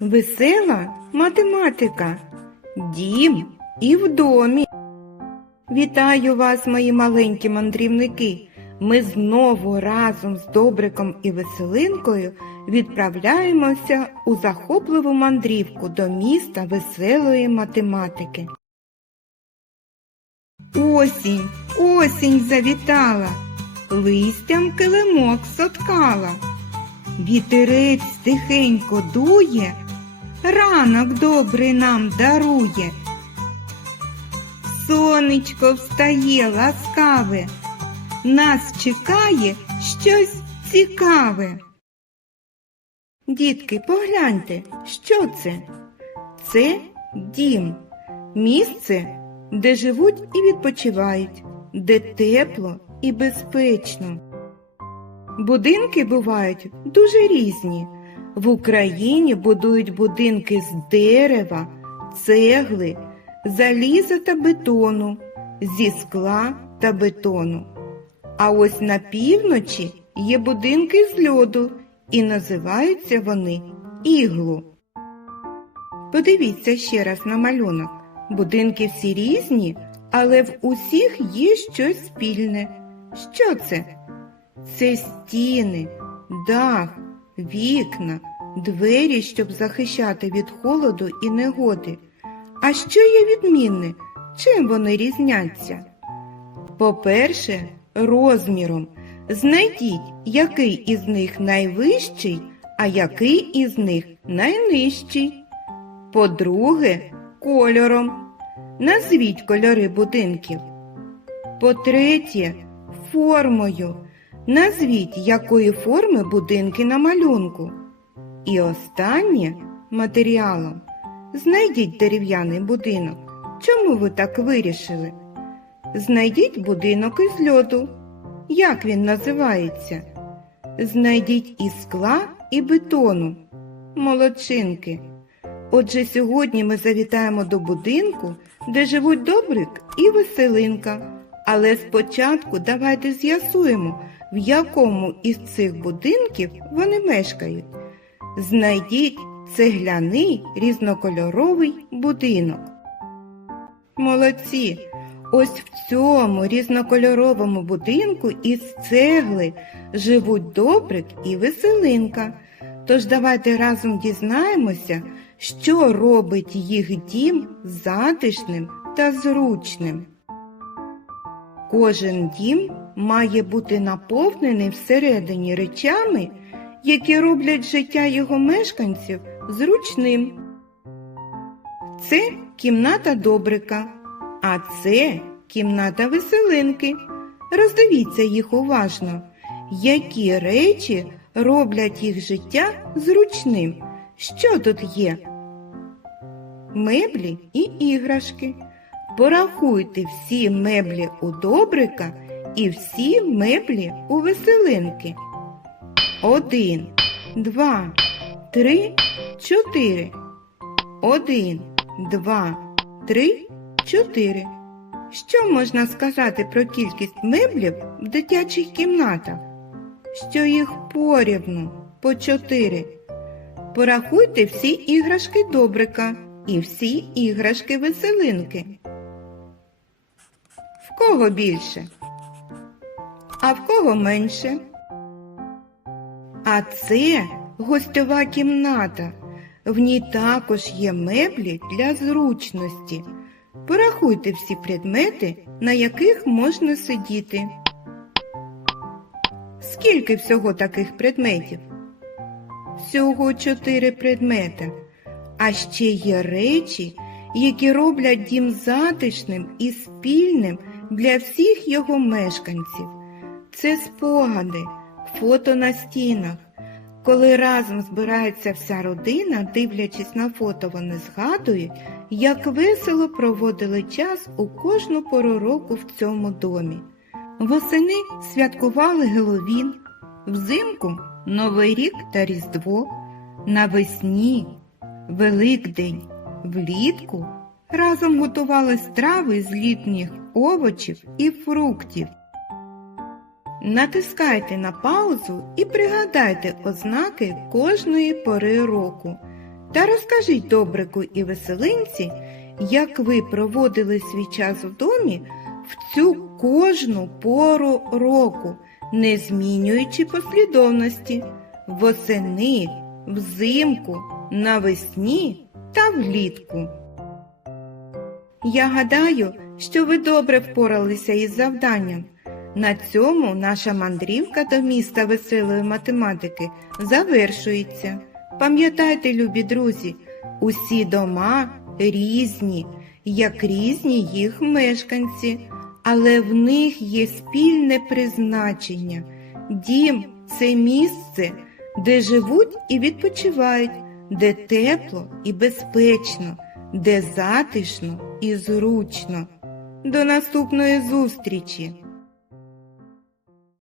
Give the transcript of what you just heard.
Весела математика. Дім і в домі. Вітаю вас, мої маленькі мандрівники. Ми знову разом з Добриком і Веселинкою відправляємося у захопливу мандрівку до міста веселої математики. Осінь, осінь завітала, листям килимок соткала. Вітерець тихенько дує, ранок добрий нам дарує. Сонечко встає ласкаве, нас чекає щось цікаве. Дітки, погляньте, що це? Це дім, місце, де живуть і відпочивають, де тепло і безпечно. Будинки бувають дуже різні. В Україні будують будинки з дерева, цегли, заліза та бетону, зі скла та бетону. А ось на півночі є будинки з льоду, і називаються вони іглу. Подивіться ще раз на малюнок. Будинки всі різні, але в усіх є щось спільне. Що це? Це стіни, дах, вікна, двері, щоб захищати від холоду і негоди. А що є відмінне? Чим вони різняться? По-перше, розміром. Знайдіть, який із них найвищий, а який із них найнижчий. По-друге, кольором. Назвіть кольори будинків. По-третє, формою. Назвіть, якої форми будинки на малюнку. І останнє матеріалом. Знайдіть дерев'яний будинок. Чому ви так вирішили? Знайдіть будинок із льоду. Як він називається? Знайдіть із скла і бетону. Молодчинки. Отже, сьогодні ми завітаємо до будинку, де живуть Добрик і Веселинка. Але спочатку давайте з'ясуємо, в якому із цих будинків вони мешкають. Знайдіть цегляний різнокольоровий будинок. Молодці! Ось в цьому різнокольоровому будинку із цегли живуть Добрик і Веселинка. Тож давайте разом дізнаємося, що робить їх дім затишним та зручним. Кожен дім має бути наповнений всередині речами, які роблять життя його мешканців зручним. Це кімната Добрика, а це кімната веселинки. Роздивіться їх уважно, які речі роблять їх життя зручним. Що тут є? Меблі і іграшки. Порахуйте всі меблі у Добрика і всі меблі у веселинки. Один, два, три, чотири. Один, два, три, чотири. Що можна сказати про кількість меблів в дитячих кімнатах? Що їх порівну по чотири. Порахуйте всі іграшки Добрика і всі іграшки веселинки. В кого більше? А в кого менше? А це гостьова кімната. В ній також є меблі для зручності. Порахуйте всі предмети, на яких можна сидіти. Скільки всього таких предметів? Всього чотири предмети. А ще є речі, які роблять дім затишним і спільним для всіх його мешканців. Це спогади, фото на стінах. Коли разом збирається вся родина, дивлячись на фото, вони згадують, як весело проводили час у кожну пору року в цьому домі. Восени святкували Геловін, взимку Новий рік та Різдво, навесні, Великдень, влітку разом готували страви з літніх овочів і фруктів. Натискайте на паузу і пригадайте ознаки кожної пори року. та розкажіть добрику і веселинці, як ви проводили свій час в домі в цю кожну пору року, не змінюючи послідовності восени, взимку, навесні та влітку. Я гадаю, що ви добре впоралися із завданням. На цьому наша мандрівка до міста веселої математики завершується. Пам'ятайте, любі друзі, усі дома різні, як різні їх мешканці, але в них є спільне призначення. Дім це місце, де живуть і відпочивають, де тепло і безпечно, де затишно і зручно. До наступної зустрічі!